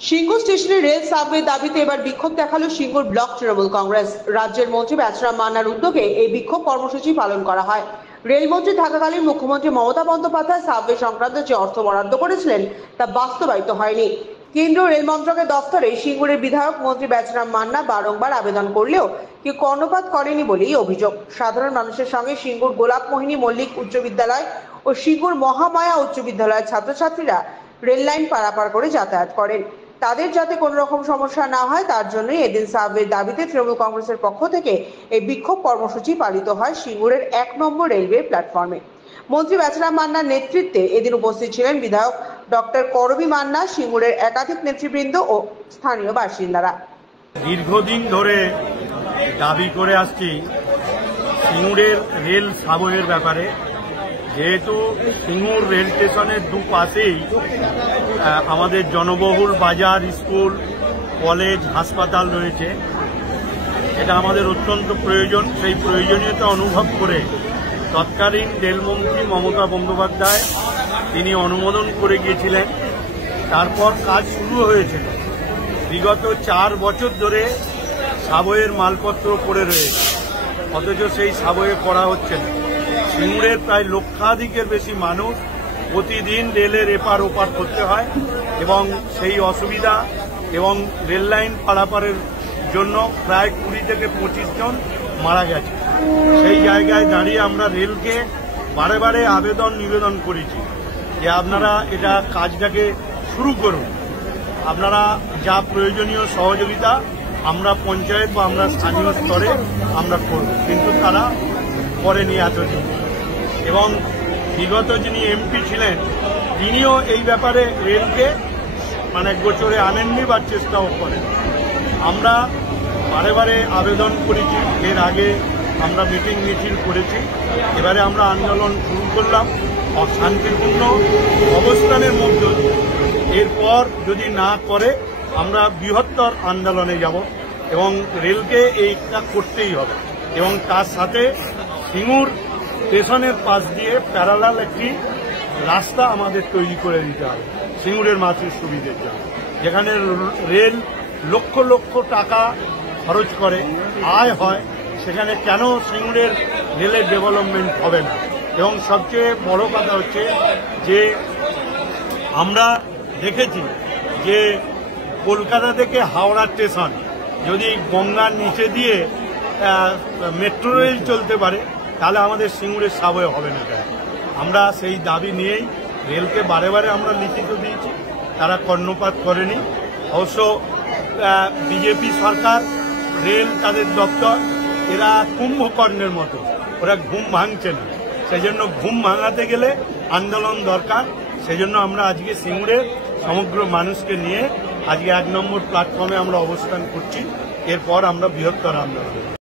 সিঙ্গুর স্টেশনে rail subway দাবিতে এবার বিক্ষোভ দেখালো সিঙ্গুর ব্লক তৃণমূল কংগ্রেস। রাজ্যের মন্ত্রী ব্যাচরাম মান্নার উদ্যোগে এই বিক্ষোভ কর্মসূচি পালন করা হয়। রেলমন্ত্রী থাকাকালীন মুখ্যমন্ত্রী মমতা বন্দ্যোপাধ্যায় সাবওয়ে সংক্রান্ত যে অর্থ বরাদ্দ করেছিলেন তা বাস্তবায়িত হয়নি। কেন্দ্রীয় রেল মন্ত্রকের দফতরে সিঙ্গুরের বিধায়ক মন্ত্রী ব্যাচরাম মান্না বারংবার আবেদন করলেও কেউ কর্ণপাত করেনি বলেই অভিযোগ। সাধারণ মানুষের সঙ্গে সিঙ্গুর গোলাপ মোহিনী মল্লিক উচ্চ বিদ্যালয় ও সিঙ্গুর মহামায়া উচ্চ বিদ্যালয়ের ছাত্রছাত্রীরা রেল লাইন পারাপার করে যাতায়াত করেন। তাদের যাতে কোনো রকম সমস্যা না হয় তার জন্যই এদিন সাবওয়ের দাবিতে তৃণমূল কংগ্রেসের পক্ষ থেকে এই বিক্ষোভ কর্মসূচি পালিত হয় সিঙ্গুরের 1 নম্বর রেলওয়ে প্ল্যাটফর্মে। মন্ত্রী ব্যাচরাম মান্নার নেতৃত্বে এদিন উপস্থিত ছিলেন বিধায়ক ডক্টর করবী মান্না, সিঙ্গুরের একাধিক নেতৃবৃন্দ ও স্থানীয় বাসিন্দারা। দীর্ঘদিন ধরে দাবি করে আসছি সিঙ্গুরের রেল সাবওয়ের ব্যাপারে। যেহেতু সিঙ্গুর রেল স্টেশনের দুপাশেই আমাদের জনবহুল বাজার, স্কুল, কলেজ, হাসপাতাল রয়েছে, এটা আমাদের অত্যন্ত প্রয়োজন। সেই প্রয়োজনীয়তা অনুভব করে তৎকালীন রেলমন্ত্রী মমতা বন্দ্যোপাধ্যায় তিনি অনুমোদন করে গিয়েছিলেন। তারপর কাজ শুরু হয়েছে। বিগত 4 বছর ধরে সাবওয়ের মালপত্র পড়ে রয়েছে, অথচ সেই সাবওয়ে করা হচ্ছে না। সিঙ্গুরের প্রায় লক্ষাধিকের বেশি মানুষ প্রতিদিন রেলের এপার ওপার করতে হয় এবং সেই অসুবিধা এবং রেল লাইন পারাপারের জন্য প্রায় 20 থেকে 25 জন মারা গেছে। সেই জায়গায় দাঁড়িয়ে আমরা রেলকে বারে বারে নিবেদন করেছি যে আপনারা এটা কাজটাকে শুরু করুন, আপনারা যা প্রয়োজনীয় সহযোগিতা আমরা পঞ্চায়েত বা আমরা স্থানীয় স্তরে আমরা করব, কিন্তু তারা করেনি এতদিন। এবং বিগত যিনি এমপি ছিলেন তিনিও এই ব্যাপারে রেলকে গোচরে আনেননি বা চেষ্টাও করেন। আমরা বারে বারে আবেদন করেছি, এর আগে আমরা মিটিং মিছিল করেছি, এবারে আমরা আন্দোলন শুরু করলাম শান্তিপূর্ণ অবস্থানের মধ্য দিয়ে। এরপর যদি না করে আমরা বৃহত্তর আন্দোলনে যাব এবং রেলকে এইটা করতেই হবে। এবং তার সাথে সিঙ্গুর স্টেশনের পাশ দিয়ে প্যারালাল একটি রাস্তা আমাদের তৈরি করে দিতে হবে সিঙ্গুরের মানুষের সুবিধের জন্য, যেখানে রেল লক্ষ লক্ষ টাকা খরচ করে, আয় হয়, সেখানে কেন সিঙ্গুরের রেলের ডেভেলপমেন্ট হবে না। এবং সবচেয়ে বড় কথা হচ্ছে যে আমরা দেখেছি যে কলকাতা থেকে হাওড়া স্টেশন যদি গঙ্গার নিচে দিয়ে মেট্রো রেল চলতে পারে তাহলে আমাদের সিঙ্গুরের সাবওয়ে হবে না কেন। আমরা সেই দাবি নিয়েই রেলকে বারে বারে আমরা লিখিত দিয়েছি, তারা কর্ণপাত করেনি। অবশ্য বিজেপি সরকার, রেল তাদের দপ্তর, এরা কুম্ভকর্ণের মতো, ওরা ঘুম ভাঙছে না। সেই জন্য ঘুম ভাঙাতে গেলে আন্দোলন দরকার। সেই জন্য আমরা আজকে সিঙ্গুরের সমগ্র মানুষকে নিয়ে আজকে 1 নম্বর প্ল্যাটফর্মে আমরা অবস্থান করছি। এরপর আমরা বৃহত্তর আন্দোলন